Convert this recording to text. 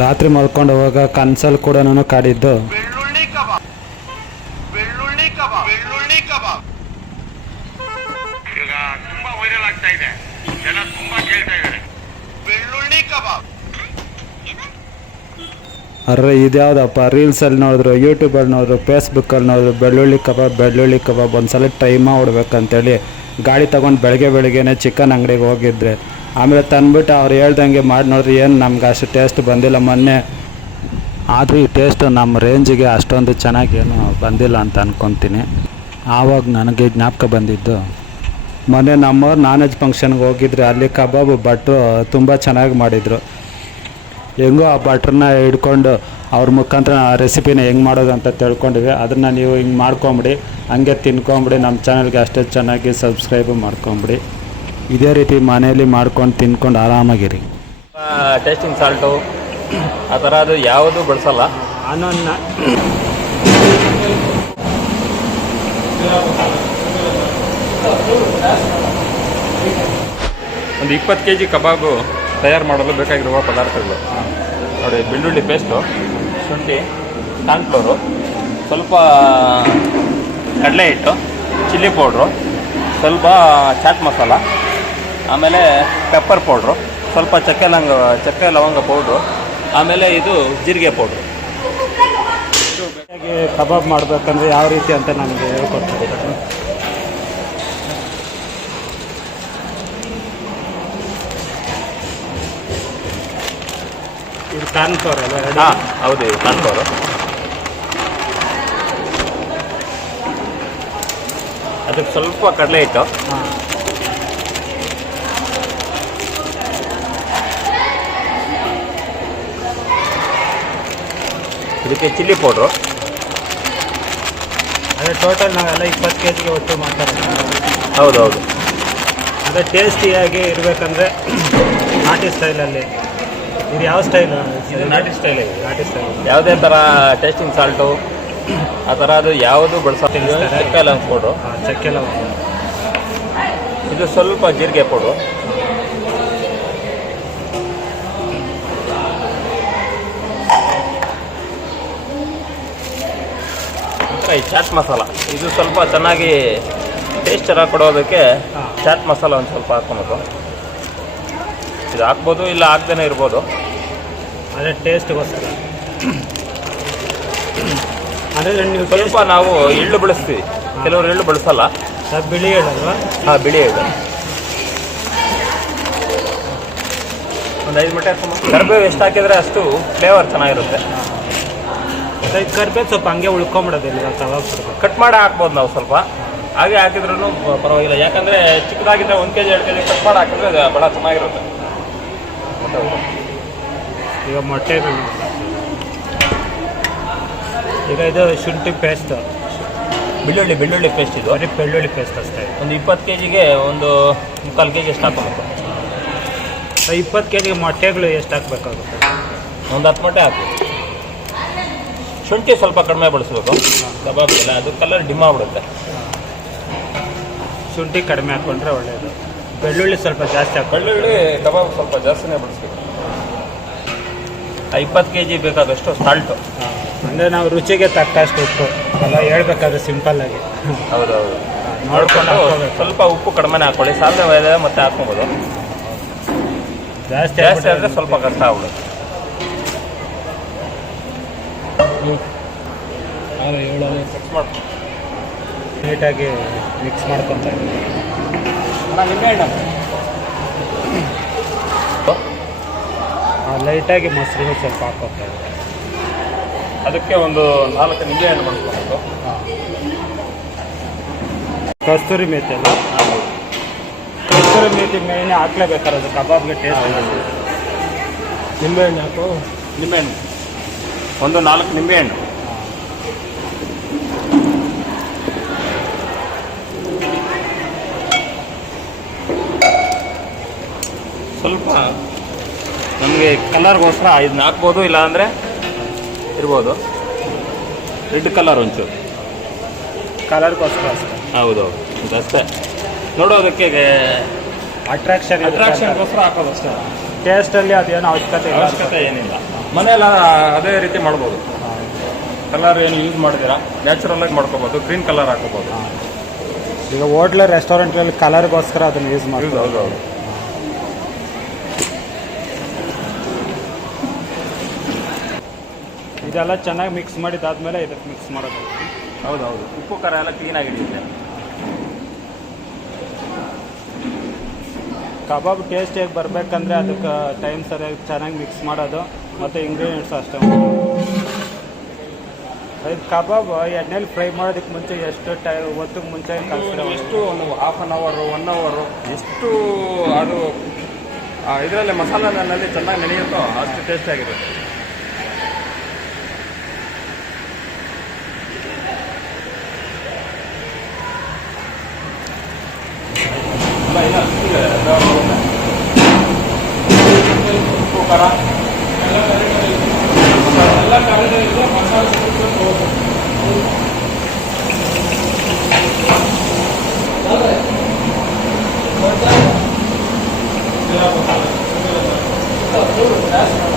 ರಾತ್ರಿ ಮಲ್ಕೊಂಡು ಹೋಗ ಕನ್ಸಲ್ ಕೂಡ ನಾನು ಕಾಡಿದ್ದು. ಬೆಳ್ಳುಳ್ಳಿ ಕಬಾಬ್. ಬೆಳ್ಳುಳ್ಳಿ ಕಬಾಬ್. ಬೆಳ್ಳುಳ್ಳಿ ಕಬಾಬ್. ಈಗ ತುಂಬಾ ವೈರಲ್ ಆಗ್ತಾ ಇದೆ. ಜನ ತುಂಬಾ ಕೇಳ್ತಾ ಇದ್ದಾರೆ. ಬೆಳ್ಳುಳ್ಳಿ ಕಬಾಬ್. ಅರ್ರೆ ಇದ್ಯಾವುದಪ್ಪ? ರೀಲ್ಸಲ್ಲಿ ನೋಡಿದ್ರು ಯೂಟ್ಯೂಬಲ್ಲಿ ನೋಡಿದ್ರು ಫೇಸ್ಬುಕ್ಕಲ್ಲಿ ನೋಡಿದ್ರು ಬೆಳ್ಳುಳ್ಳಿ ಕಬಾಬ್ ಬೆಳ್ಳುಳ್ಳಿ ಕಬಾಬ್ ಒಂದ್ಸಲ ಟ್ರೈ ಮಾಡ್ಬೇಕಂತೇಳಿ ಗಾಡಿ ತಗೊಂಡು ಬೆಳಗ್ಗೆ ಬೆಳಗ್ಗೆನೆ ಚಿಕನ್ ಅಂಗಡಿಗೆ ಹೋಗಿದ್ರೆ ಆಮೇಲೆ ತಂದ್ಬಿಟ್ಟು ಅವ್ರು ಹೇಳ್ದಂಗೆ ಮಾಡಿ ನೋಡ್ರಿ, ಏನು ನಮ್ಗೆ ಅಷ್ಟು ಟೇಸ್ಟ್ ಬಂದಿಲ್ಲ. ಮೊನ್ನೆ ಆದರೂ ಈ ಟೇಸ್ಟು ನಮ್ಮ ರೇಂಜಿಗೆ ಅಷ್ಟೊಂದು ಚೆನ್ನಾಗೇನು ಬಂದಿಲ್ಲ ಅಂತ ಅನ್ಕೊತೀನಿ. ಆವಾಗ ನನಗೆ ಜ್ಞಾಪಕ ಬಂದಿದ್ದು, ಮೊನ್ನೆ ನಮ್ಮವ್ರು ನಾನ್ ವೆಜ್ ಫಂಕ್ಷನ್ಗೆ ಹೋಗಿದ್ರೆ ಅಲ್ಲಿ ಕಬಾಬು ಭಟ್ರು ತುಂಬ ಚೆನ್ನಾಗಿ ಮಾಡಿದರು. ಹೆಂಗೋ ಆ ಬಟ್ರನ್ನ ಹಿಡ್ಕೊಂಡು ಅವ್ರ ಮುಖಾಂತರ ಆ ರೆಸಿಪಿನ ಹೆಂಗೆ ಮಾಡೋದು ಅಂತ ತಿಳ್ಕೊಂಡಿವಿ ಅದನ್ನು ನೀವು ಹಿಂಗೆ ಮಾಡ್ಕೊಂಬಿಡಿ, ಹಂಗೆ ತಿನ್ಕೊಂಬಿಡಿ. ನಮ್ಮ ಚಾನಲ್ಗೆ ಅಷ್ಟೇ ಚೆನ್ನಾಗಿ ಸಬ್ಸ್ಕ್ರೈಬ್ ಮಾಡ್ಕೊಂಬಿಡಿ. ಇದೇ ರೀತಿ ಮನೆಯಲ್ಲಿ ಮಾಡ್ಕೊಂಡು ತಿನ್ಕೊಂಡು ಆರಾಮಾಗಿರಿ. ಟೇಸ್ಟಿಂಗ್ ಸಾಲ್ಟು ಆ ಥರ ಅದು ಯಾವುದು ಬಳಸಲ್ಲ. ಅನ್ನೋನ್ನ ಒಂದು ಇಪ್ಪತ್ತು ಕೆ ಜಿ ಕಬಾಬು ತಯಾರು ಮಾಡಲು ಬೇಕಾಗಿರುವ ಪದಾರ್ಥಗಳು. ನೋಡಿ ಬೆಳ್ಳುಳ್ಳಿ ಪೇಸ್ಟು ಶುಂಠಿ ಕಾರ್ನ್ಫ್ಲೋರು ಸ್ವಲ್ಪ ಕಡಲೆ ಹಿಟ್ಟು ಚಿಲ್ಲಿ ಪೌಡ್ರು ಸ್ವಲ್ಪ ಚಾಟ್ ಮಸಾಲ ಆಮೇಲೆ ಪೆಪ್ಪರ್ ಪೌಡ್ರು ಸ್ವಲ್ಪ ಚಕ್ಕೆ ಲವಂಗ ಚಕ್ಕೆ ಲವಂಗ ಪೌಡ್ರು ಆಮೇಲೆ ಇದು ಜೀರಿಗೆ ಪೌಡ್ರು ಕಬಾಬ್ ಮಾಡಬೇಕಂದ್ರೆ ಯಾವ ರೀತಿ ಅಂತ ನನಗೆ ಹೇಳ್ಕೊಡ್ತಾರೆ? ಇದು ಕಾರ್ನ್ಫ್ಲವರ್ ಅಲ್ಲ ಹಾಂ ಹೌದು ಇದು ಅದಕ್ಕೆ ಸ್ವಲ್ಪ ಕಡಲೆ ಹಿಟ್ಟು. ಇದಕ್ಕೆ ಚಿಲ್ಲಿ ಪೌಡ್ರು. ಅದೇ ಟೋಟಲ್ ನಾವೆಲ್ಲ ಇಪ್ಪತ್ತು ಕೆ ಜಿಗೆ ಒಟ್ಟು ಮಾಡ್ತಾರೆ. ಹೌದು ಹೌದು ಅದೇ ಟೇಸ್ಟಿಯಾಗಿ ಇರಬೇಕಂದ್ರೆ ನಾಟಿ ಸ್ಟೈಲಲ್ಲಿ ಇದು ಯಾವ ಸ್ಟೈಲ್ ಇದು ನಾಟಿ ಸ್ಟೈಲ್ ನಾಟಿ ಸ್ಟೈಲ್ ಯಾವುದೇ ಥರ ಟೇಸ್ಟಿಂಗ್ ಸಾಲ್ಟು ಆ ಥರ ಅದು ಯಾವುದು ಬಳಸೋದಿಲ್ಲ ಚಕ್ಕೆ ಲವಂಗ ಪೌಡ್ರು. ಚಕ್ಕೆ ಲವಂಗ. ಇದು ಸ್ವಲ್ಪ ಜೀರಿಗೆ ಪೌಡ್ರು. ಈ ಚಾಟ್ ಮಸಾಲ. ಇದು ಸ್ವಲ್ಪ ಚೆನ್ನಾಗಿ ಟೇಸ್ಟ್ ಚೆನ್ನಾಗಿ ಕೊಡೋದಕ್ಕೆ ಚಾಟ್ ಮಸಾಲ ಒಂದು ಸ್ವಲ್ಪ ಹಾಕ್ಕೊಬೇಕು. ಇದು ಹಾಕ್ಬೋದು ಇಲ್ಲ ಹಾಕ್ದೇ ಇರ್ಬೋದು. ಅದೇ ಟೇಸ್ಟ್ಗೋಸ್ಕರ ಅದೇ ನೀವು ಸ್ವಲ್ಪ ನಾವು ಎಳ್ಳು ಬಳಸ್ತೀವಿ. ಕೆಲವರು ಎಳ್ಳು ಬಳಸಲ್ಲ. ಬಿಳಿ ಹೇಳಲ್ವಾ ಹಾಂ ಬಿಳಿ ಎಳ್ಳು. ಒಂದು ಐದು ಮಿನಿಟ್ ಕರ್ಬೇವು ಎಷ್ಟು ಹಾಕಿದರೆ ಅಷ್ಟು ಫ್ಲೇವರ್ ಚೆನ್ನಾಗಿರುತ್ತೆ. ಕರ್ಬೇವು ಸ್ವಲ್ಪ ಹಂಗೆ ಉಳ್ಕೊಂಬಿಡೋದಿಲ್ಲ ಇಲ್ಲ ಕಟ್ ಮಾಡಿ ಹಾಕ್ಬೋದು ನಾವು ಸ್ವಲ್ಪ. ಹಾಗೆ ಹಾಕಿದ್ರೂ ಪರವಾಗಿಲ್ಲ. ಯಾಕಂದರೆ ಚಿಕ್ಕದಾಗಿದ್ದರೆ ಒಂದು ಕೆ ಜಿ ಎರಡು ಕೆ ಜಿ ಕಟ್ ಮಾಡಿ ಹಾಕಿದ್ರೆ ಬಹಳ ಭಾಳ ಚೆನ್ನಾಗಿರುತ್ತೆ. ಈಗ ಮೊಟ್ಟೆ ಈಗ ಇದು ಶುಂಠಿ ಪೇಸ್ಟ್ ಬೆಳ್ಳುಳ್ಳಿ ಬೆಳ್ಳುಳ್ಳಿ ಪೇಸ್ಟ್ ಇದು. ಅದೇ ಬೆಳ್ಳುಳ್ಳಿ ಪೇಸ್ಟ್ ಅಷ್ಟೇ. ಒಂದು ಇಪ್ಪತ್ತು ಕೆ ಜಿಗೆ ಒಂದು ಮುಕ್ಕಾಲು ಕೆ ಜಿ ಎಷ್ಟು ಹಾಕಬೇಕು? ಇಪ್ಪತ್ತು ಕೆ ಜಿಗೆ ಮೊಟ್ಟೆಗಳು ಎಷ್ಟು ಹಾಕ್ಬೇಕಾಗುತ್ತೆ? ಒಂದು ಹತ್ತು ಮೊಟ್ಟೆ ಹಾಕಿ ಶುಂಠಿ ಸ್ವಲ್ಪ ಕಡಿಮೆ ಬಳಸಬೇಕು. ಕಬಾಬ್ಗೆಲ್ಲ ಅದು ಕಲರ್ ಡಿಮ್ ಆಗ್ಬಿಡುತ್ತೆ. ಶುಂಠಿ ಕಡಿಮೆ ಹಾಕ್ಕೊಂಡ್ರೆ ಒಳ್ಳೆಯದು ಬೆಳ್ಳುಳ್ಳಿ ಸ್ವಲ್ಪ ಜಾಸ್ತಿ ಹಾಕಿ ಬೆಳ್ಳುಳ್ಳಿ ಕಬಾಬ್ ಸ್ವಲ್ಪ ಜಾಸ್ತಿನೇ ಬಳಸ್ಬೇಕು. ಇಪ್ಪತ್ತು ಕೆ ಜಿ ಬೇಕಾದಷ್ಟು ಸಾಲ್ಟು ಅಂದರೆ ನಾವು ರುಚಿಗೆ ತಕ್ಕಷ್ಟು ಉಪ್ಪು. ಎಲ್ಲ ಹೇಳ್ಬೇಕಾದ್ರೆ ಸಿಂಪಲ್ಲಾಗಿ ಹೌದೌದು. ನೋಡ್ಕೊಂಡು ನೋಡಿಕೊಂಡು ಸ್ವಲ್ಪ ಉಪ್ಪು ಕಡಿಮೆ ಹಾಕೊಳ್ಳಿ. ಸಾಲ್ದ ಮತ್ತೆ ಹಾಕ್ಕೊಬೋದು. ಜಾಸ್ತಿ ಜಾಸ್ತಿ ಆದರೆ ಸ್ವಲ್ಪ ಕಷ್ಟ ಆಗ್ಬಿಡುತ್ತೆ. ಮಿಕ್ಸ್ ಮಾಡ್ಕೊ ನೀಟಾಗಿ ಮಿಕ್ಸ್ ಮಾಡ್ಕೊತಾ ಇದ್ದೀನಿ. ಲೈಟಾಗಿ ಮೊಸರು ಸ್ವಲ್ಪ ಹಾಕೋತಾ ಅದಕ್ಕೆ ಒಂದು ನಾಲ್ಕು ನಿಂಬೆ ಹಣ್ಣು ಮಾಡ್ಕೊಬೇಕು ಕಸ್ತೂರಿ ಮೇಥಿ ಅಲ್ಲ? ಕಸ್ತೂರಿ ಮೇಥಿ ಮೇಯ್ನೇ ಹಾಕ್ಲೇಬೇಕಾದ್ರೆ ಅದು ಕಬಾಬ್ಗೆ ಟೇಸ್ಟ್ ನಿಂಬೆಹಣ್ಣು ಹಾಕು ನಿಂಬೆಹಣ್ಣು ಒಂದು ನಾಲ್ಕು ನಿಂಬೆಹಣ್ಣು ಸ್ವಲ್ಪ ನಮಗೆ ಕಲರ್ಗೋಸ್ಕರ ಇದನ್ನ ಹಾಕ್ಬೋದು ಇಲ್ಲಾಂದರೆ ಇರ್ಬೋದು. ರೆಡ್ ಕಲರ್ ಒಂಚೂರು. ಕಲರ್ಗೋಸ್ಕರ ಹೌದು ಹೌದು ಅಷ್ಟೇ. ನೋಡೋದಕ್ಕೆ ಅಟ್ರಾಕ್ಷನ್ ಅಟ್ರಾಕ್ಷನ್ಗೋಸ್ಕರ ಹಾಕೋದು ಅಷ್ಟೇ. ಟೇಸ್ಟಲ್ಲಿ ಅದೇನು ಅವಶ್ಯಕತೆ ಅವಶ್ಯಕತೆ ಏನಿಲ್ಲ. ಮನೆಯಲ್ಲ ಅದೇ ರೀತಿ ಮಾಡ್ಬೋದು. ಕಲರ್ ಏನು ಯೂಸ್ ಮಾಡಿದ್ದೀರಾ ನ್ಯಾಚುರಲ್ ಆಗಿ ಮಾಡ್ಕೋಬೋದು ಗ್ರೀನ್ ಕಲರ್ ಹಾಕೋಬೋದು ಈಗ ಹೋಟ್ಲ ರೆಸ್ಟೋರೆಂಟ್ ಅಲ್ಲಿ ಕಲರ್ಗೋಸ್ಕರ ಅದನ್ನು ಯೂಸ್ ಮಾಡ್ಬೋದು ಹೌದು ಹೌದು ಇದೆಲ್ಲ ಚೆನ್ನಾಗಿ ಮಿಕ್ಸ್ ಮಾಡಿದಾದ್ಮೇಲೆ ಇದಕ್ಕೆ ಮಿಕ್ಸ್ ಮಾಡೋದು. ಹೌದು ಹೌದು. ಉಪ್ಪು ಖಾರ ಎಲ್ಲ ಕ್ಲೀನ್ ಆಗಿದೆ ಕಬಾಬ್ ಟೇಸ್ಟಿಯಾಗಿ ಬರಬೇಕಂದ್ರೆ ಅದಕ್ಕೆ ಟೈಮ್ ಸರಿಯಾಗಿ ಚೆನ್ನಾಗಿ ಮಿಕ್ಸ್ ಮಾಡೋದು. ಮತ್ತು ಇಂಗ್ರೀಡಿಯೆಂಟ್ಸ್ ಅಷ್ಟೇ ಇದು ಕಬಾಬ್ ಎಣ್ಣೆಲಿ ಫ್ರೈ ಮಾಡೋದಕ್ಕೆ ಮುಂಚೆ ಎಷ್ಟು ಟೈ ಹೊತ್ತಿಗೆ ಮುಂಚೆ ಎಷ್ಟು ಒಂದು ಹಾಫ್ ಅನ್ ಅವರು ಒನ್ ಅವರು ಎಷ್ಟು ಅದು ಇದರಲ್ಲಿ ಮಸಾಲೆನಲ್ಲಿ ಚೆನ್ನಾಗಿ ನೆನೆಯುತ್ತೋ ಅಷ್ಟು ಟೇಸ್ಟ್ ಆಗಿರುತ್ತೆ. ಇಲ್ಲ, ಖಾರ. por todos.